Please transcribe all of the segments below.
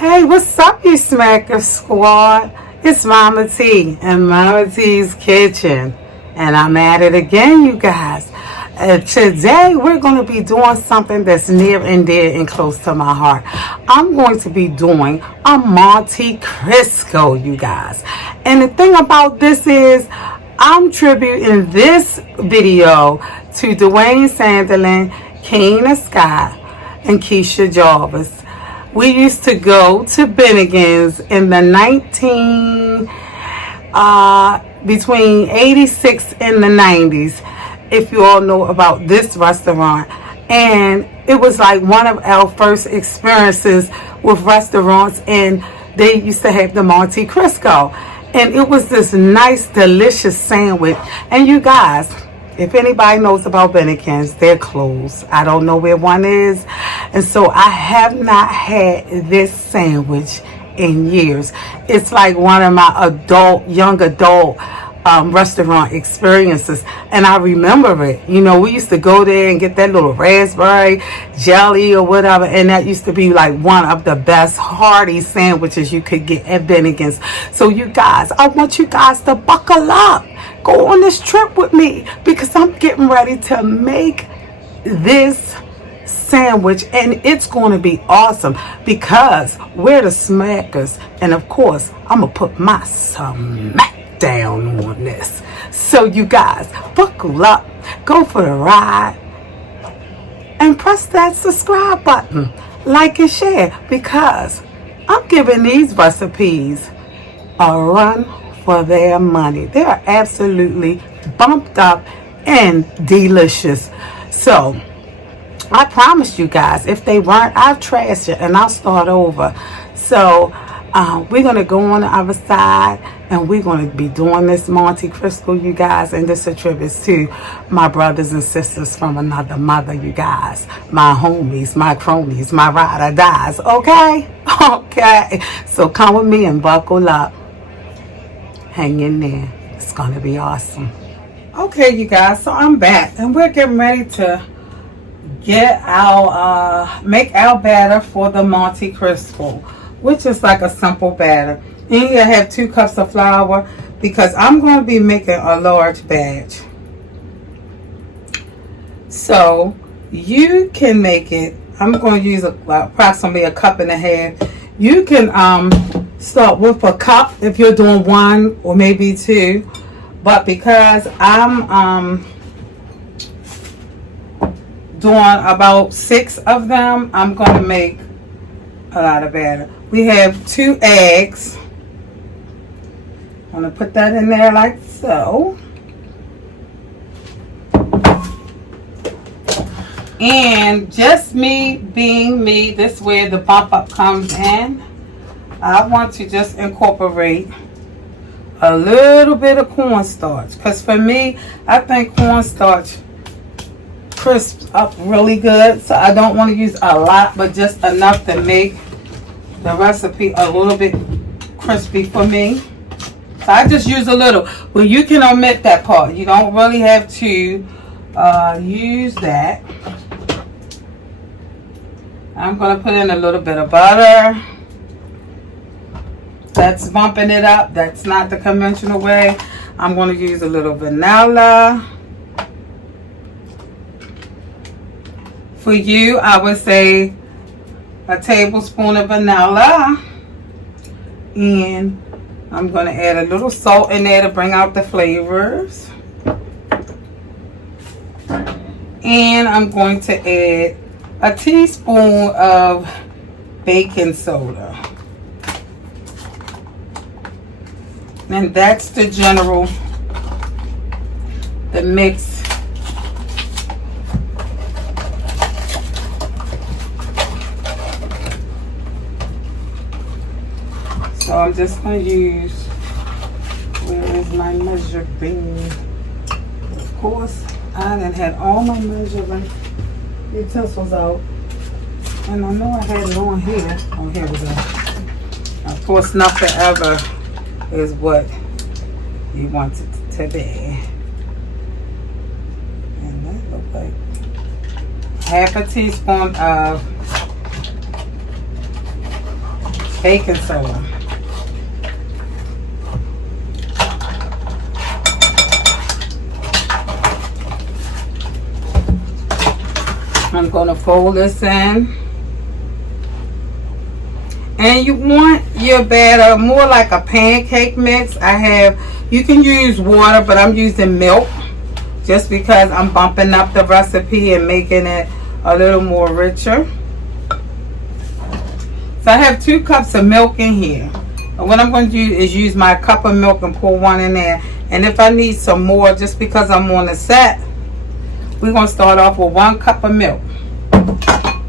Hey, what's up, you Smacker Squad? It's Mama T and Mama T's Kitchen. And I'm at it again, you guys. Today, we're going to be doing something that's near and dear and close to my heart. I'm going to be doing a Monte Cristo, you guys. And the thing about this is, I'm tributing this video to Dwayne Sanderlin, Kane Scott, and Keisha Jarvis. We used to go to Bennigan's in the between 86 and the 90s, if you all know about this restaurant. And it was like one of our first experiences with restaurants, and they used to have the Monte Cristo. And it was this nice, delicious sandwich. And you guys, if anybody knows about Bennigan's, they're closed. I don't know where one is. And so I have not had this sandwich in years. It's like one of my young adult restaurant experiences. And I remember it. You know, we used to go there and get that little raspberry jelly or whatever. And that used to be like one of the best hearty sandwiches you could get at Bennigan's. So you guys, I want you guys to buckle up. Go on this trip with me, because I'm getting ready to make this sandwich, and it's going to be awesome because we're the Smackers, and of course I'm gonna put my smack down on this. So you guys, buckle up, go for the ride, and press that subscribe button, like and share, because I'm giving these recipes a run for their money. They are absolutely bumped up and delicious. So I promise you guys, if they weren't, I'll trash it and I'll start over. So we're going to go on the other side, and we're going to be doing this Monte Cristo, you guys. And this attributes to my brothers and sisters from another mother, you guys. My homies, my cronies, my ride or dies. Okay? Okay. So come with me and buckle up. Hang in there. It's going to be awesome. Okay, you guys. So I'm back, and we're getting ready to get our make our batter for the Monte Cristo, which is like a simple batter. And you have 2 cups of flour, because I'm going to be making a large batch. So you can make it. I'm going to use approximately a cup and a half. You can start with a cup if you're doing 1 or maybe 2, but because I'm doing about 6 of them, I'm going to make a lot of batter. We have 2 eggs. I'm going to put that in there like so. And just me being me, this is where the bump up comes in. I want to just incorporate a little bit of cornstarch, because for me, I think cornstarch crisps up really good. So I don't want to use a lot, but just enough to make the recipe a little bit crispy for me. So I just use a little. Well, you can omit that part. You don't really have to use that. I'm going to put in a little bit of butter. That's bumping it up. That's not the conventional way. I'm going to use a little vanilla. For you, I would say a tablespoon of vanilla. And I'm going to add a little salt in there to bring out the flavors. And I'm going to add a teaspoon of baking soda. And that's the mix. So I'm just going to use, where is my measuring? Of course, I done had all my measuring utensils out. And I know I had it on here. Oh, here we go. Of course, nothing ever is what you want it to be. And that looks like half a teaspoon of baking soda. I'm going to fold this in. And you want your batter more like a pancake mix. You can use water, but I'm using milk just because I'm bumping up the recipe and making it a little more richer. So I have 2 cups of milk in here. And what I'm going to do is use my cup of milk and pour 1 in there. And if I need some more, just because I'm on the set, we're going to start off with 1 cup of milk.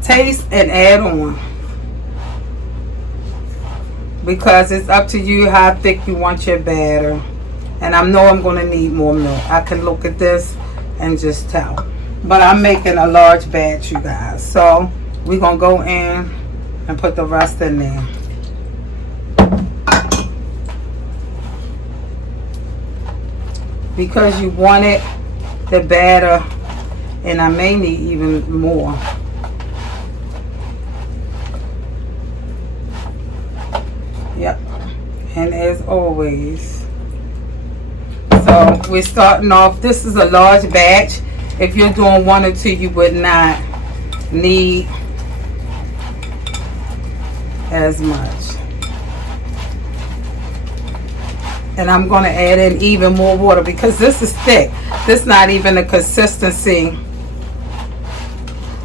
Taste and add on. Because it's up to you how thick you want your batter. And I know I'm going to need more milk. I can look at this and just tell. But I'm making a large batch, you guys. So we're going to go in and put the rest in there. Because you want it, the batter, and I may need even more. Yep. And as always, so we're starting off. This is a large batch. If you're doing 1 or 2, you would not need as much. And I'm going to add in even more water because this is thick. This is not even the consistency.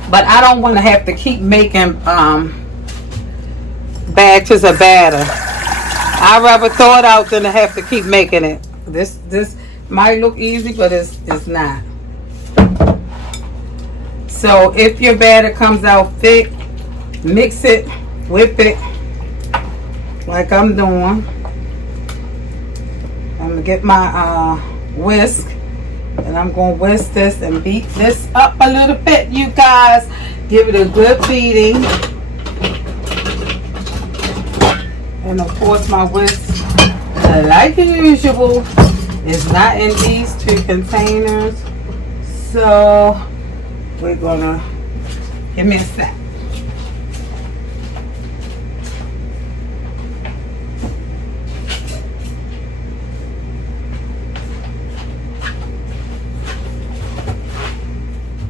But I don't want to have to keep making batches of batter. I'd rather throw it out than to have to keep making it. This might look easy, but it's not. So if your batter comes out thick, mix it, whip it like I'm doing. I'm going to get my whisk, and I'm going to whisk this and beat this up a little bit, you guys. Give it a good beating. And of course my whisk, like usual, is not in these 2 containers. So we're going to, give me a sec.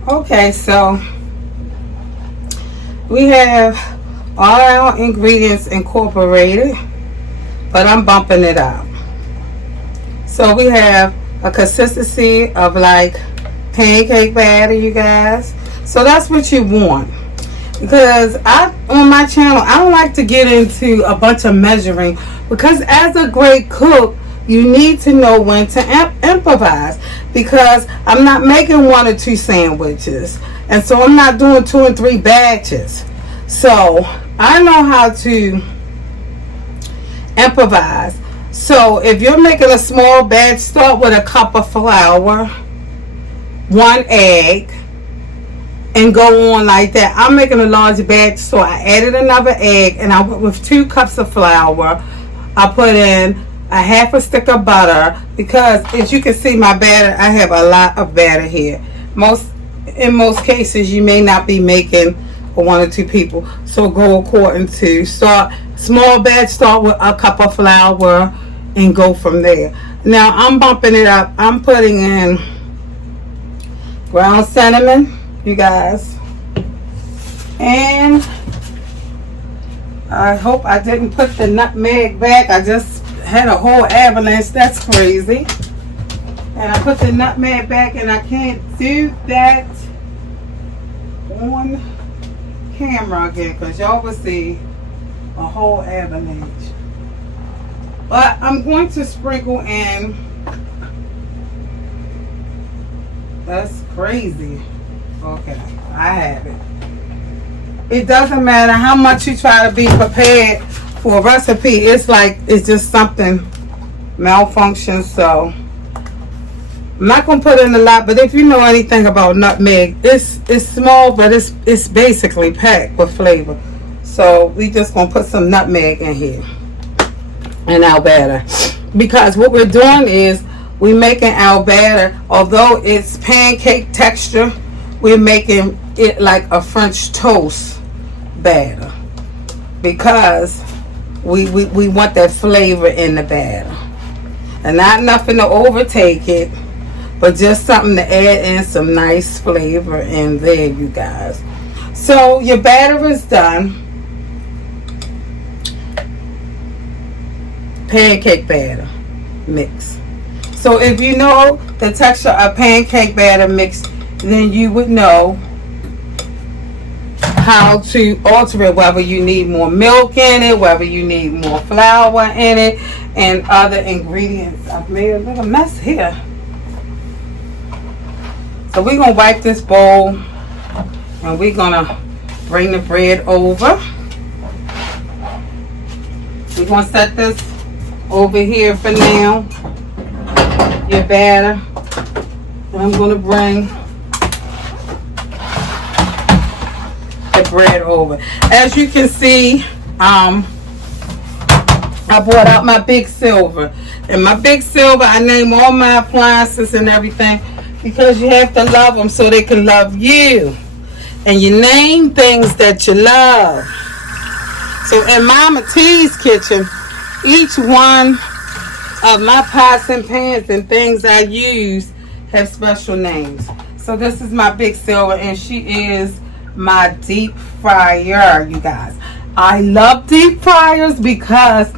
Okay, so we have all our ingredients incorporated, but I'm bumping it up. So we have a consistency of like pancake batter, you guys. So that's what you want. Because on my channel, I don't like to get into a bunch of measuring, because as a great cook, you need to know when to improvise, because I'm not making 1 or 2 sandwiches, and so I'm not doing 2 and 3 batches. So I know how to improvise. So if you're making a small batch, start with a cup of flour, 1 egg, and go on like that. I'm making a large batch, so I added another egg, and I went with 2 cups of flour. I put in a half a stick of butter, because as you can see my batter, I have a lot of batter here. In most cases you may not be making for 1 or 2 people, so go according to. Start small batch, start with a cup of flour and go from there. Now I'm bumping it up. I'm putting in ground cinnamon, you guys, and I hope I didn't put the nutmeg back. I just had a whole avalanche. That's crazy. And I put the nutmeg back, and I can't do that on camera again because y'all will see a whole avalanche. But I'm going to sprinkle in. That's crazy. Okay, I have it. It doesn't matter how much you try to be prepared for a recipe. It's like it's just something malfunctions. So I'm not gonna put in a lot, but if you know anything about nutmeg, it's small, but it's basically packed with flavor. So we just gonna put some nutmeg in here in our batter, because what we're doing is we're making our batter, although it's pancake texture, we're making it like a French toast batter, because We want that flavor in the batter. And not nothing to overtake it, but just something to add in some nice flavor in there, you guys. So your batter is done. Pancake batter mix. So if you know the texture of pancake batter mix, then you would know how to alter it, whether you need more milk in it, whether you need more flour in it, and other ingredients. I've made a little mess here. So we're going to wipe this bowl, and we're going to bring the bread over. We're going to set this over here for now, your batter. And I'm going to bring the bread over. As you can see, I brought out my big silver. And my big silver, I name all my appliances and everything because you have to love them so they can love you. And you name things that you love. So in Mama T's kitchen, each one of my pots and pans and things I use have special names. So this is my big silver, and she is my deep fryer, you guys. I love deep fryers because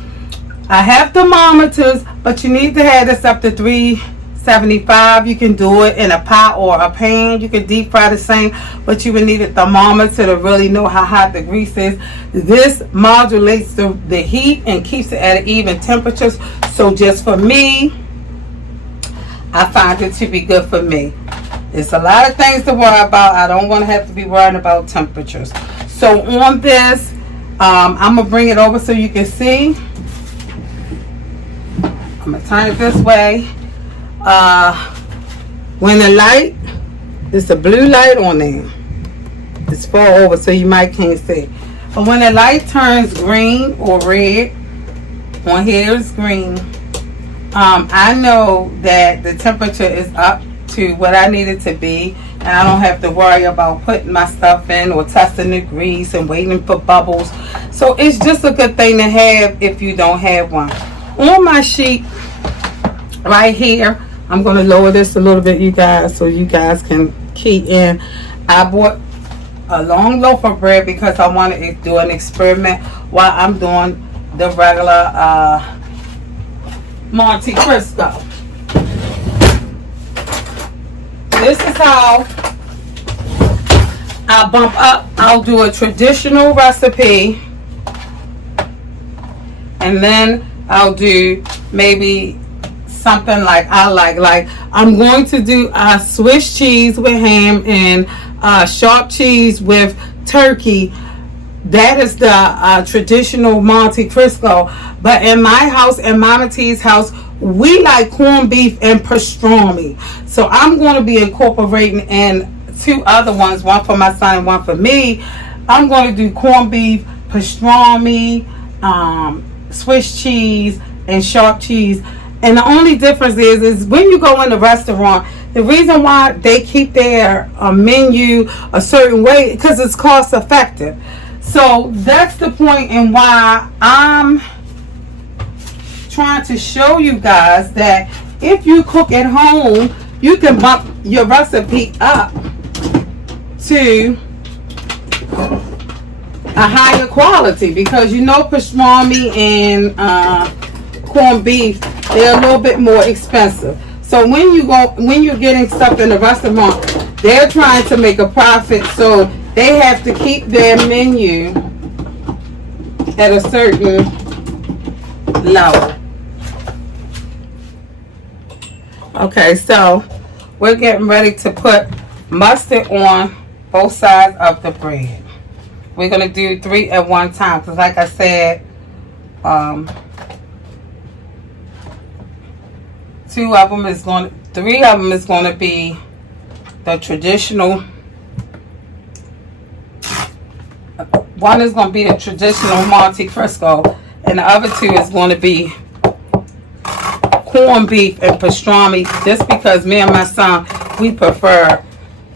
I have thermometers, but you need to have this up to 375. You can do it in a pot or a pan. You can deep fry the same, but you would need a thermometer to really know how hot the grease is. This modulates the heat and keeps it at an even temperature. So just for me, I find it to be good for me. There's a lot of things to worry about. I don't want to have to be worrying about temperatures. So on this, I'm going to bring it over so you can see. I'm going to turn it this way. When the light, it's a blue light on there. It's far over so you might can't see. But when the light turns green or red, on here is green, I know that the temperature is up to what I need it to be, and I don't have to worry about putting my stuff in or testing the grease and waiting for bubbles. So it's just a good thing to have if you don't have one. On my sheet right here, I'm going to lower this a little bit, you guys, so you guys can key in. I bought a long loaf of bread because I wanted to do an experiment while I'm doing the regular Monte Cristo. This is how I'll bump up. I'll do a traditional recipe, and then I'll do maybe something like I like I'm going to do Swiss cheese with ham and sharp cheese with turkey. That is the traditional Monte Cristo. But in my house, in Mama T's house, we like corned beef and pastrami. So I'm going to be incorporating in two other ones, one for my son and one for me. I'm going to do corned beef, pastrami, Swiss cheese, and sharp cheese. And the only difference is when you go in the restaurant, the reason why they keep their menu a certain way, because it's cost effective. So that's the point in why I'm trying to show you guys that if you cook at home, you can bump your recipe up to a higher quality, because you know pastrami and corned beef, they're a little bit more expensive. So when you're getting stuff in the restaurant, they're trying to make a profit, so they have to keep their menu at a certain level. Okay, so we're getting ready to put mustard on both sides of the bread. We're going to do 3 at one time, because like I said, 3 of them is going to be the traditional. One is going to be the traditional Monte Cristo, and the other 2 is going to be corned beef and pastrami, just because me and my son, we prefer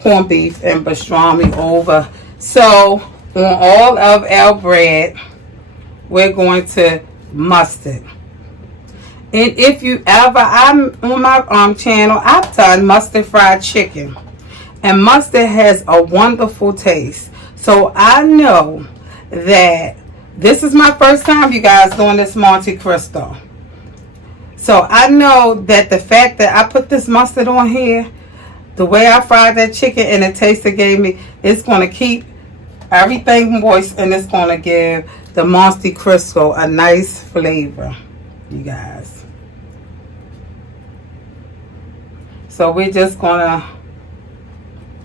corned beef and pastrami over. So on all of our bread, we're going to mustard. And if you ever, I'm on my channel, I've done mustard fried chicken. And mustard has a wonderful taste. So I know that this is my first time, you guys, doing this Monte Cristo. So I know that the fact that I put this mustard on here, the way I fried that chicken and the taste it gave me, it's going to keep everything moist, and it's going to give the Monte Cristo a nice flavor, you guys. So we're just going to,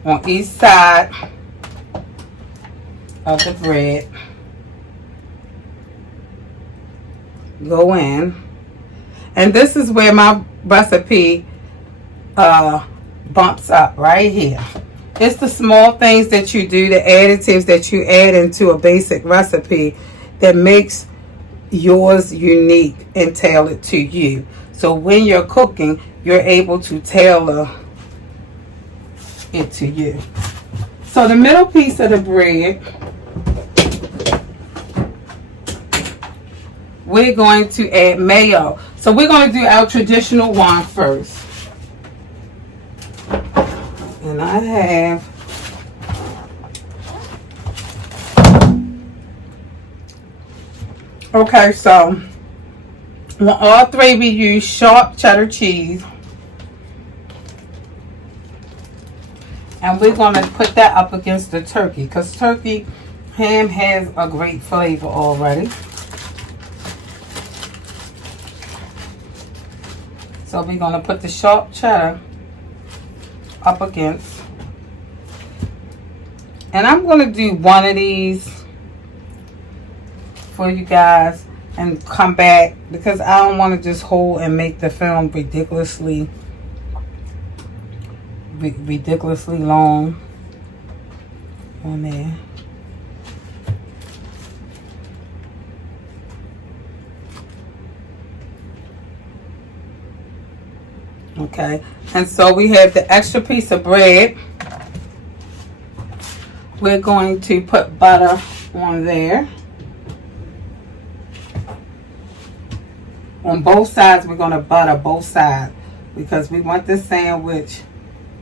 on each side of the bread, go in. And this is where my recipe bumps up, right here. It's the small things that you do, the additives that you add into a basic recipe that makes yours unique and tailored to you. So when you're cooking, you're able to tailor it to you. So the middle piece of the bread, we're going to add mayo. So we're going to do our traditional one first. And I have okay, so on all three we use sharp cheddar cheese. And we're going to put that up against the turkey, because turkey ham has a great flavor already. So we're going to put the sharp cheddar up against. And I'm going to do one of these for you guys and come back, because I don't want to just hold and make the film ridiculously long on there. Okay, and so we have the extra piece of bread. We're going to put butter on there. On both sides, we're going to butter both sides, because we want this sandwich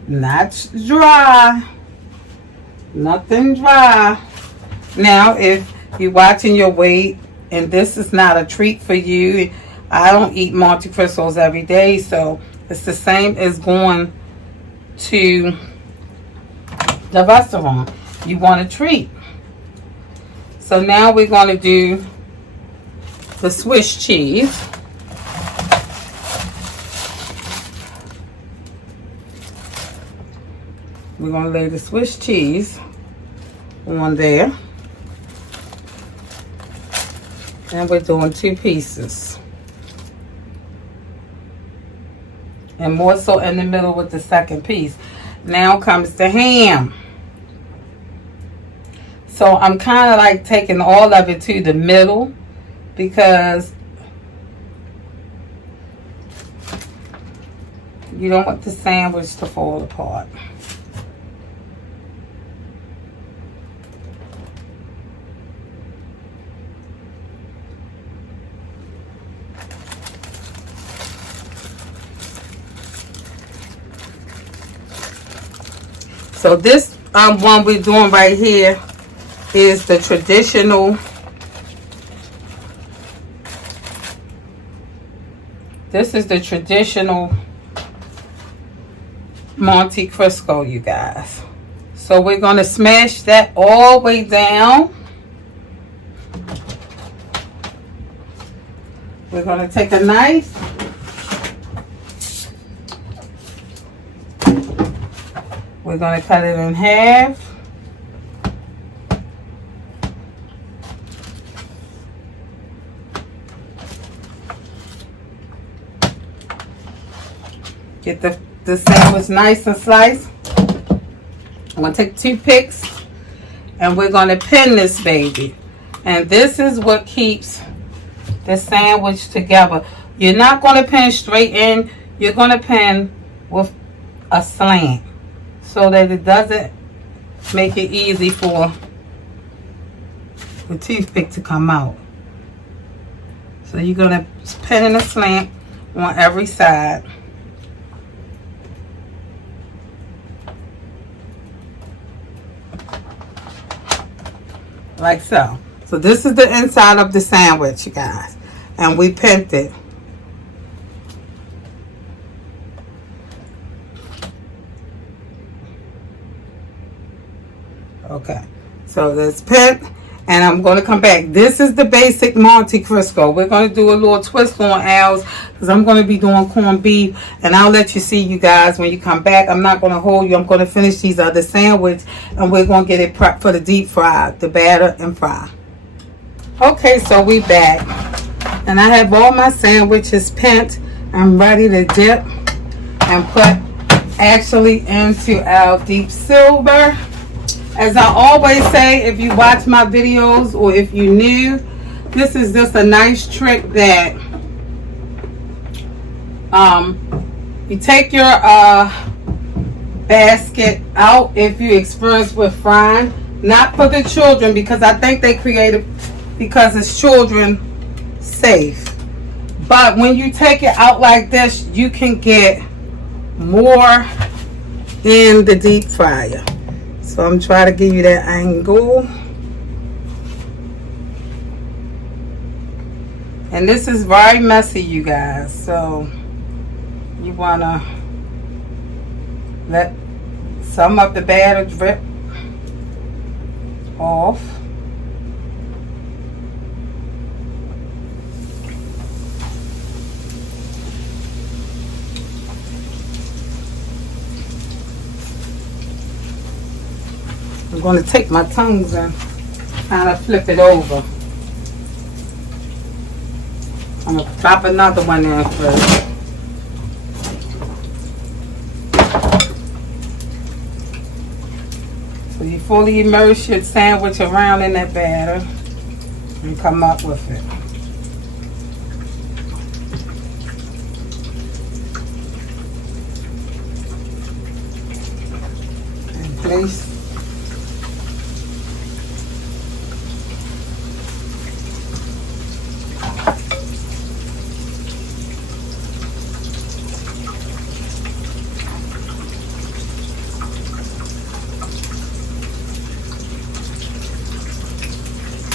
not dry. Nothing dry. Now, if you're watching your weight and this is not a treat for you, I don't eat Monte Cristos every day, so it's the same as going to the restaurant. You want a treat. So now we're going to do the Swiss cheese. We're going to lay the Swiss cheese on there. And we're doing 2 pieces. And more so in the middle with the second piece. Now comes the ham. So I'm kind of like taking all of it to the middle, because you don't want the sandwich to fall apart. So this one we're doing right here is the traditional. This is the traditional Monte Cristo, you guys. So we're going to smash that all the way down. We're going to take a knife. We're going to cut it in half. Get the sandwich nice and sliced. I'm going to take 2 picks and we're going to pin this baby. And this is what keeps the sandwich together. You're not going to pin straight in. You're going to pin with a slant, so that it doesn't make it easy for the toothpick to come out. So you're going to pin in a slant on every side. Like so. So this is the inside of the sandwich, you guys. And we pinned it. Okay. So that's pinned. And I'm going to come back. This is the basic Monte Cristo. We're going to do a little twist on ours because I'm going to be doing corned beef. And I'll let you see, you guys, when you come back. I'm not going to hold you. I'm going to finish these other sandwiches. And we're going to get it prepped for the deep fry, the batter and fry. Okay, so we back. And I have all my sandwiches pinned. I'm ready to dip and put actually into our deep silver. As I always say, if you watch my videos or if you new, this is just a nice trick that you take your basket out if you experience with frying. Not for the children, because I think they created because it's children safe. But when you take it out like this, you can get more in the deep fryer. So I'm trying to give you that angle. And this is very messy, you guys. So you want to let some of the batter drip off. I'm going to take my tongs and kind of flip it over. I'm going to drop another one in first. So you fully immerse your sandwich around in that batter and come up with it. And place.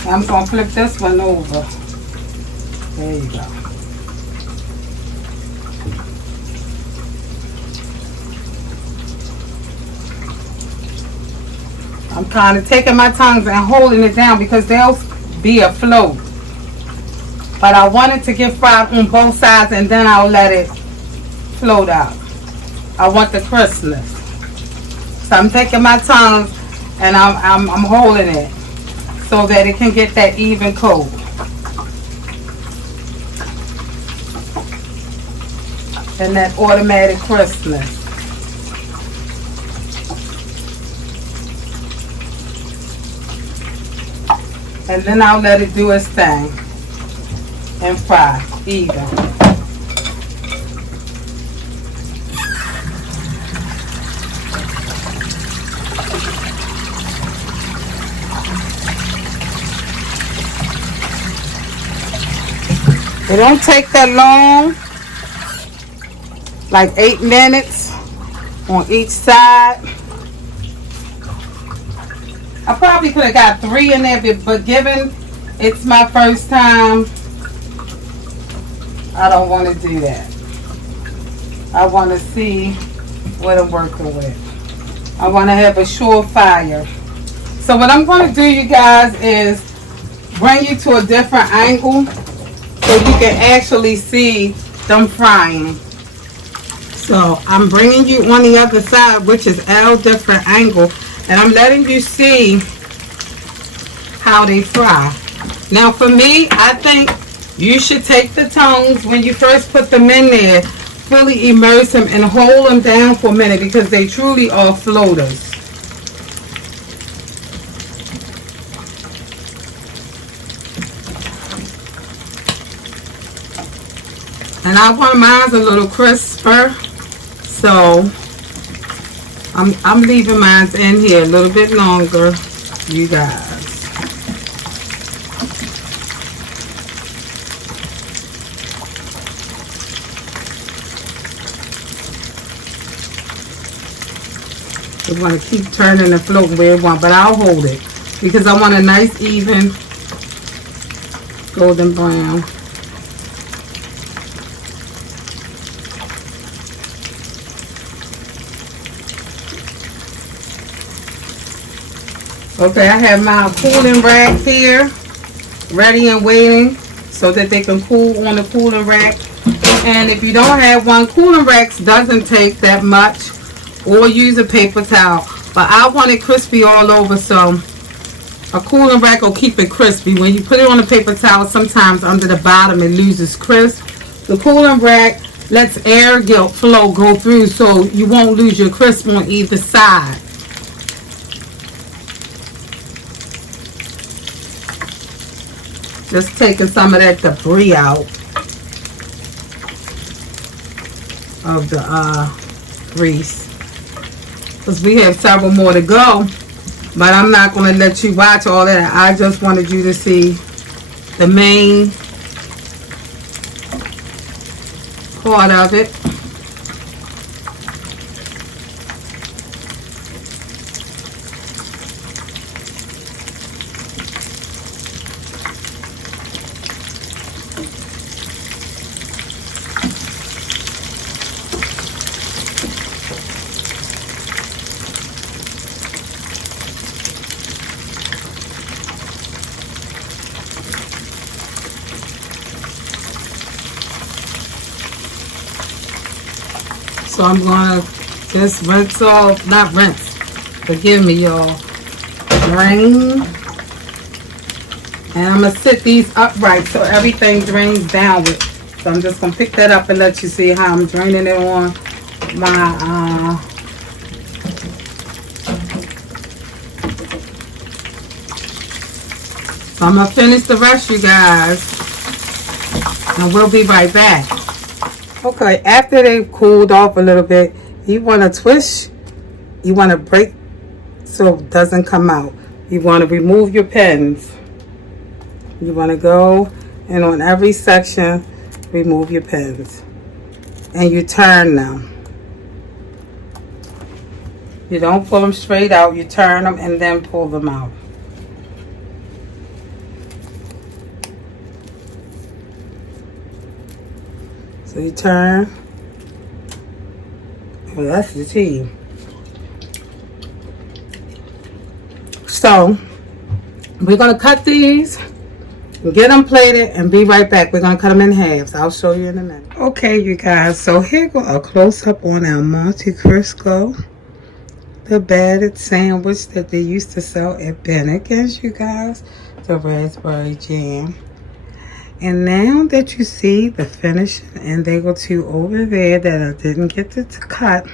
I'm going to flip this one over. There you go. I'm kind of taking my tongs and holding it down because they'll be afloat. But I want it to get fried on both sides and then I'll let it float out. I want the crispness. So I'm taking my tongs and I'm holding it so that it can get that even coat. And that automatic crispness. And then I'll let it do its thing and fry even. It don't take that long, like 8 minutes on each side. I probably could have got 3 in there, but given it's my first time, I don't want to do that. I want to see what I'm working with. I want to have a sure fire. So what I'm going to do, you guys, is bring you to a different angle so you can actually see them frying. So I'm bringing you on the other side, which is at a different angle, and I'm letting you see how they fry. Now for me, I think you should take the tongs when you first put them in there, fully immerse them and hold them down for a minute because they truly are floaters. And I want mine a little crisper, so I'm leaving mine in here a little bit longer, you guys. You want to keep turning and floating where you want, but I'll hold it because I want a nice even golden brown. Okay, I have my cooling rack here ready and waiting so that they can cool on the cooling rack. And if you don't have one, cooling racks doesn't take that much, or use a paper towel. But I want it crispy all over, so a cooling rack will keep it crispy. When you put it on a paper towel, sometimes under the bottom it loses crisp. The cooling rack lets air flow go through, so you won't lose your crisp on either side. Just taking some of that debris out of the grease, because we have several more to go, but I'm not going to let you watch all that. I just wanted you to see the main part of it. So I'm going to just rinse off, not rinse, forgive me y'all, drain. And I'm going to sit these upright so everything drains downward. So I'm just going to pick that up and let you see how I'm draining it on my, so I'm going to finish the rest, you guys, and we'll be right back. Okay, after they've cooled off a little bit, you want to twist, you want to break so it doesn't come out. You want to remove your pins. You want to go and on every section, remove your pins. And you turn them. You don't pull them straight out, you turn them and then pull them out. So you turn. Well, that's the tea. So we're going to cut these and get them plated and be right back. We're going to cut them in halves. I'll show you in a minute. Okay, you guys. So here go a close-up on our Monte Cristo, the battered sandwich that they used to sell at Bennigan's, you guys. The raspberry jam. And now that you see the finish, and they go to over there that I didn't get to cut.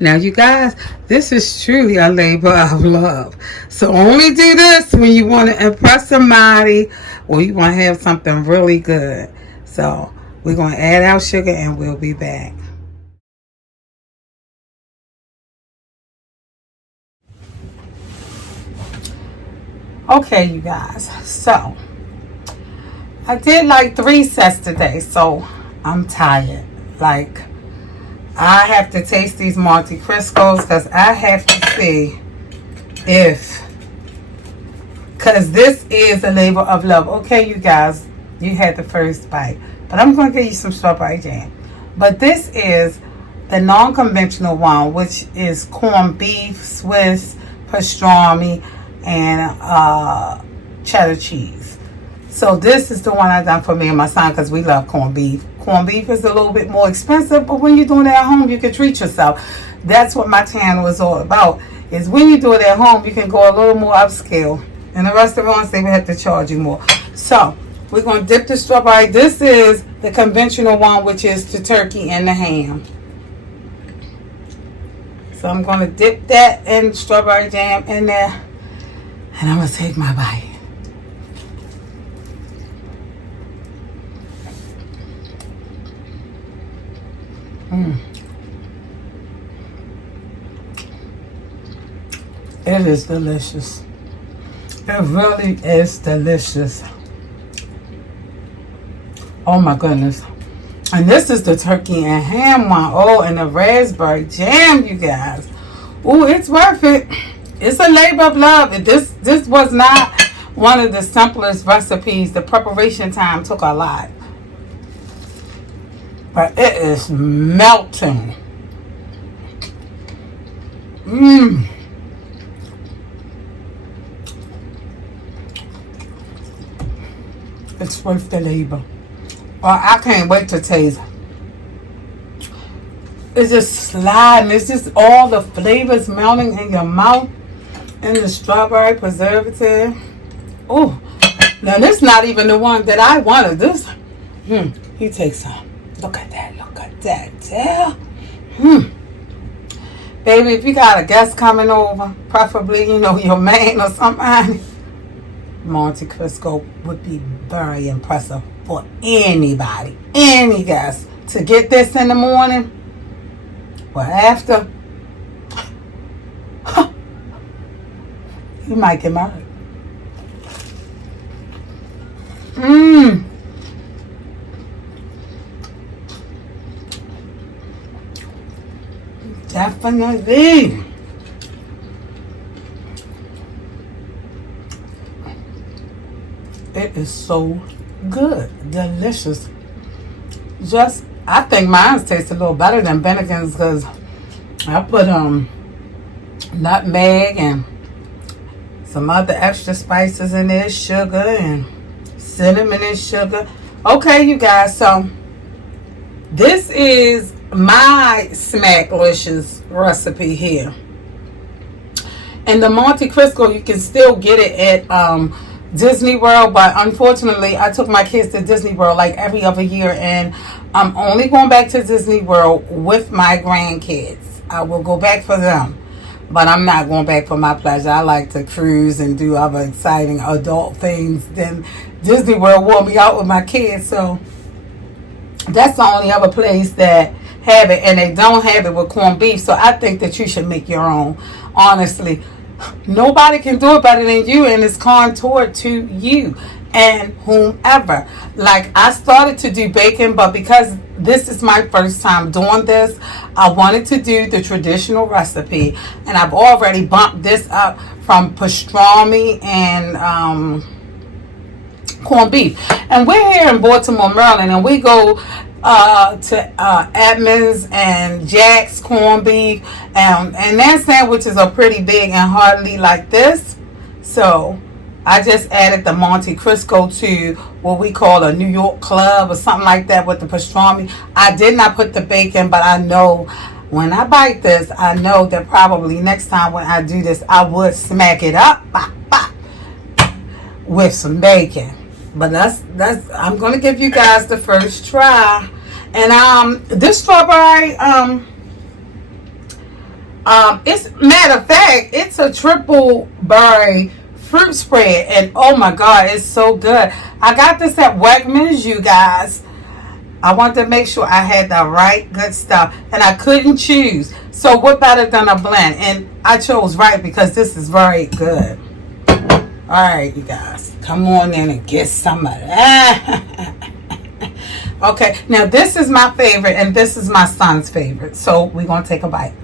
Now, you guys, this is truly a labor of love. So only do this when you want to impress somebody or you want to have something really good. So we're going to add our sugar and we'll be back. Okay, you guys. So I did like 3 sets today, so I'm tired. Like, I have to taste these Monte Cristos because I have to see if, because this is a labor of love. Okay, you guys, you had the first bite, but I'm going to give you some strawberry jam. But this is the non-conventional one, which is corned beef, Swiss, pastrami, and cheddar cheese. So this is the one I done for me and my son because we love corned beef. Corned beef is a little bit more expensive, but when you're doing it at home, you can treat yourself. That's what my channel is all about, is when you do it at home, you can go a little more upscale. In the restaurants, they would have to charge you more. So we're going to dip the strawberry. This is the conventional one, which is the turkey and the ham. So I'm going to dip that in strawberry jam in there, and I'm going to take my bite. It is delicious. It really is delicious. Oh my goodness. And this is the turkey and ham one. Oh, and the raspberry jam, you guys. Ooh, it's worth it. It's a labor of love. This was not one of the simplest recipes. The preparation time took a lot. But it is melting. Mmm. It's worth the labor. Well, I can't wait to taste. It's just sliding. It's just all the flavors melting in your mouth. And the strawberry preservative. Oh, now this is not even the one that I wanted. This, he takes some. Look at that. Look at that. Yeah. Baby, if you got a guest coming over, preferably, your man or something, Monte Cristo would be very impressive for anybody, any guest. To get this in the morning, or after, you might get married. Definitely. It is so good. Delicious. I think mine tastes a little better than Bennigan's because I put nutmeg and some other extra spices in there, sugar and cinnamon and sugar. Okay, you guys, so this is my Smacklicious recipe here. And the Monte Cristo, you can still get it at Disney World, but unfortunately I took my kids to Disney World like every other year, and I'm only going back to Disney World with my grandkids. I will go back for them, but I'm not going back for my pleasure. I like to cruise and do other exciting adult things. Then Disney World wore me out with my kids, so that's the only other place that have it, and they don't have it with corned beef. So I think that you should make your own. Honestly, nobody can do it better than you, and it's contoured to you and whomever. Like, I started to do bacon, but because this is my first time doing this, I wanted to do the traditional recipe, and I've already bumped this up from pastrami and corned beef. And we're here in Baltimore, Maryland, and we go to Edmonds and Jack's corned beef, and their sandwiches are pretty big and hearty like this. So I just added the Monte Cristo to what we call a New York club or something like that with the pastrami. I did not put the bacon, but I know when I bite this, I know that probably next time when I do this, I would smack it up with some bacon. But that's I'm gonna give you guys the first try. And this strawberry, it's, matter of fact, it's a triple berry fruit spread, and oh my god, it's so good. I got this at Wegmans, you guys. I wanted to make sure I had the right good stuff, and I couldn't choose. So what better than a blend? And I chose right because this is very good. Alright, you guys, come on in and get some of that. Okay, now this is my favorite, and this is my son's favorite. So we're going to take a bite.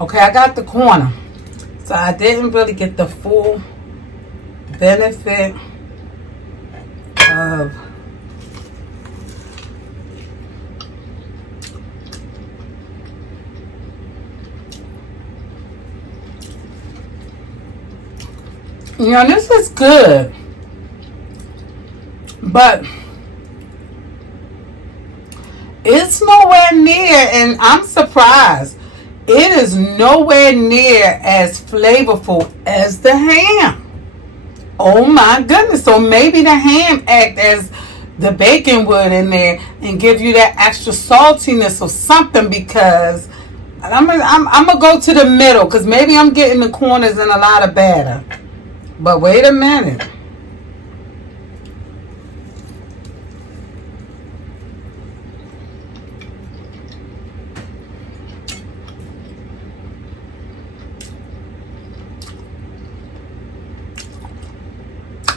Okay, I got the corner, so I didn't really get the full benefit of this is good, but it's nowhere near, and I'm surprised. It is nowhere near as flavorful as the ham. Oh my goodness. So maybe the ham act as the bacon would in there and give you that extra saltiness or something, because I'm gonna go to the middle, because maybe I'm getting the corners and a lot of batter. But wait a minute.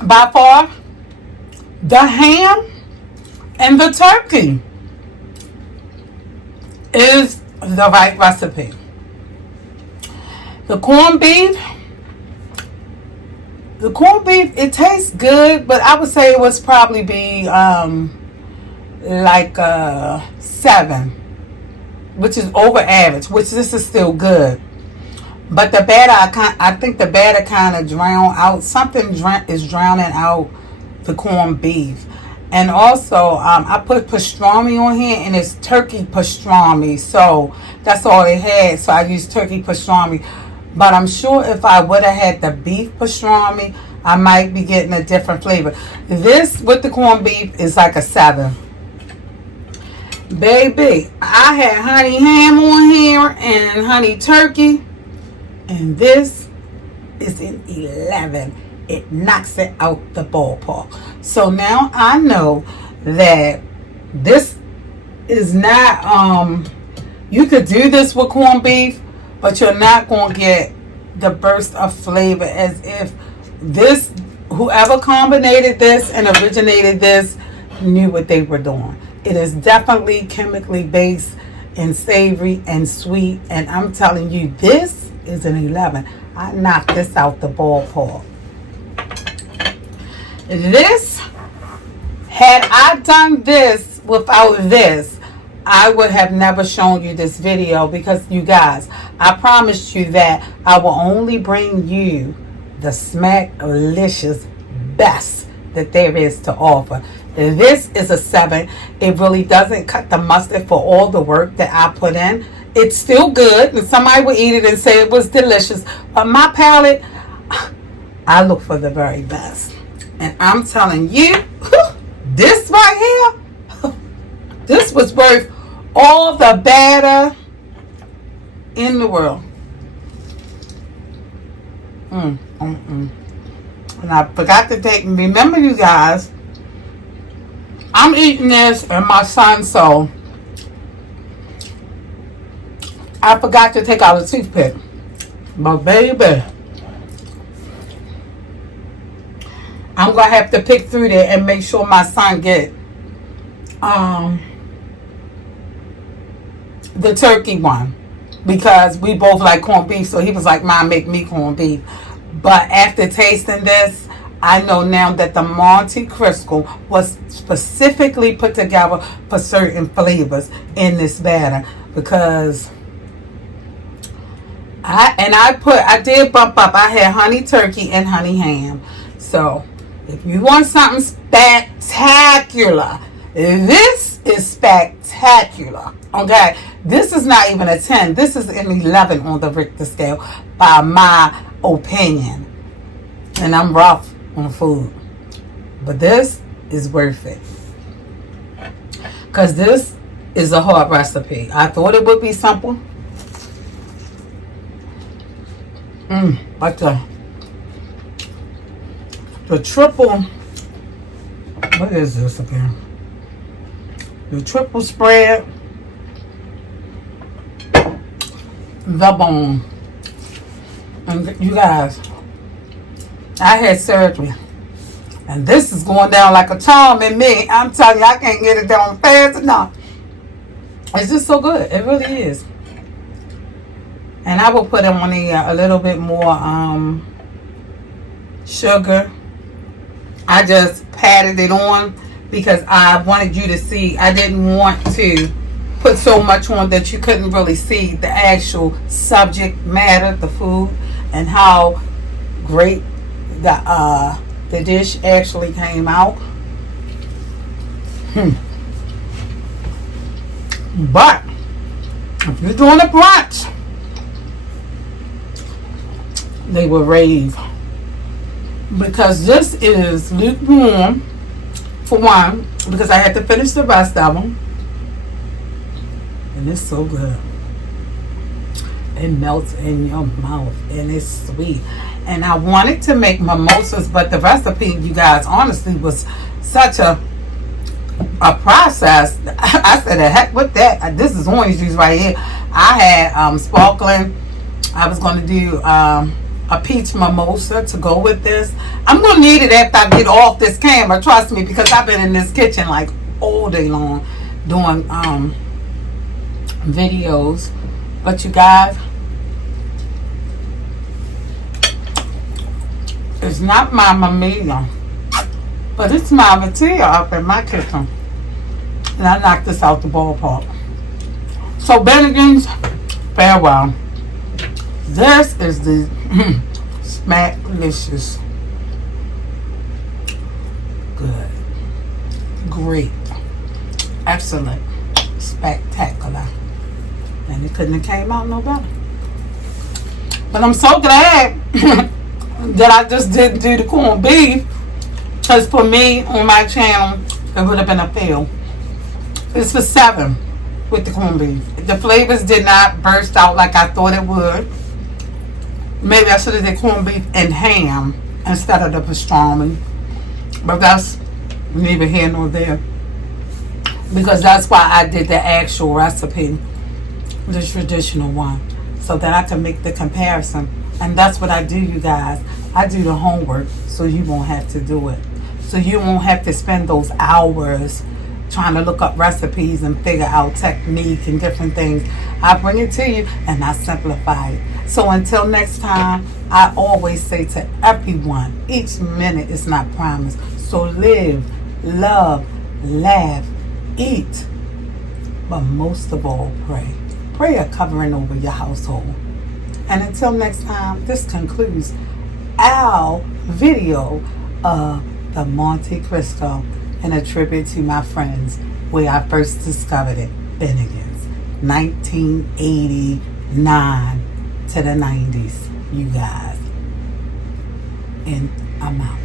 by far, the ham and the turkey is the right recipe. The corned beef, it tastes good, but I would say it was probably be like 7, which is over average, which this is still good. But the batter, I think the batter kind of drown out. Something is drowning out the corned beef. And also, I put pastrami on here, and it's turkey pastrami. So that's all it had. So I used turkey pastrami. But I'm sure if I would have had the beef pastrami, I might be getting a different flavor. This with the corned beef is like a 7. Baby, I had honey ham on here and honey turkey. And this is an 11. It knocks it out the ballpark. So now I know that this is not, you could do this with corned beef, but you're not going to get the burst of flavor as if this, whoever combinated this and originated this knew what they were doing. It is definitely chemically based and savory and sweet. And I'm telling you, this is an 11. I knocked this out the ballpark. This, had I done this without this, I would have never shown you this video, because you guys, I promised you that I will only bring you the smack-licious best that there is to offer. This is a 7. It really doesn't cut the mustard for all the work that I put in. It's still good, and somebody would eat it and say it was delicious. But my palate, I look for the very best. And I'm telling you, this right here, this was worth all the batter in the world. And I forgot to take, remember you guys, I'm eating this and my son, so I forgot to take out a toothpick. But baby, I'm going to have to pick through there and make sure my son get the turkey one. Because we both like corned beef. So he was like, Mom, make me corned beef. But after tasting this, I know now that the Monte Cristo was specifically put together for certain flavors in this batter. Because I did bump up. I had honey turkey and honey ham. So if you want something spectacular, this is spectacular. Okay, this is not even a 10. This is an 11 on the Richter scale, by my opinion. And I'm rough on food, but this is worth it, because this is a hard recipe. I thought it would be simple, but the triple, what is this again? The triple spread, the bone. And you guys, I had surgery, and this is going down like a charm in me. I'm telling you, I can't get it down fast enough. It's just so good. It really is. And I will put on a little bit more sugar. I just patted it on because I wanted you to see. I didn't want to put so much on that you couldn't really see the actual subject matter, the food, and how great the dish actually came out. But if you're doing a brunch, they will rave, because this is lukewarm, for one, because I had to finish the rest of them, and it's so good. It melts in your mouth, and it's sweet. And I wanted to make mimosas, but the recipe, you guys, honestly was such a process. I said, the heck with that. This is orange juice right here. I had sparkling. I was going to do a peach mimosa to go with this. I'm going to need it after I get off this camera, trust me, because I've been in this kitchen like all day long doing videos. But you guys, it's not Mama Mia, but it's Mama Tia up in my kitchen. And I knocked this out the ballpark. So Bennigan's, farewell. This is the Smack-licious. Good. Great. Excellent. Spectacular. And it couldn't have came out no better. But I'm so glad that I just didn't do the corned beef. Because for me, on my channel, it would have been a fail. It's for 7 with the corned beef. The flavors did not burst out like I thought it would. Maybe I should have did corned beef and ham instead of the pastrami. But that's neither here nor there. Because that's why I did the actual recipe, the traditional one, so that I can make the comparison. And that's what I do, you guys. I do the homework so you won't have to do it. So you won't have to spend those hours trying to look up recipes and figure out technique and different things. I bring it to you and I simplify it. So until next time, I always say to everyone, each minute is not promised. So live, love, laugh, eat, but most of all, pray. Pray a covering over your household. And until next time, this concludes our video of the Monte Cristo and a tribute to my friends where I first discovered it, Bennigan's, 1989 to the 90s, you guys. And I'm out.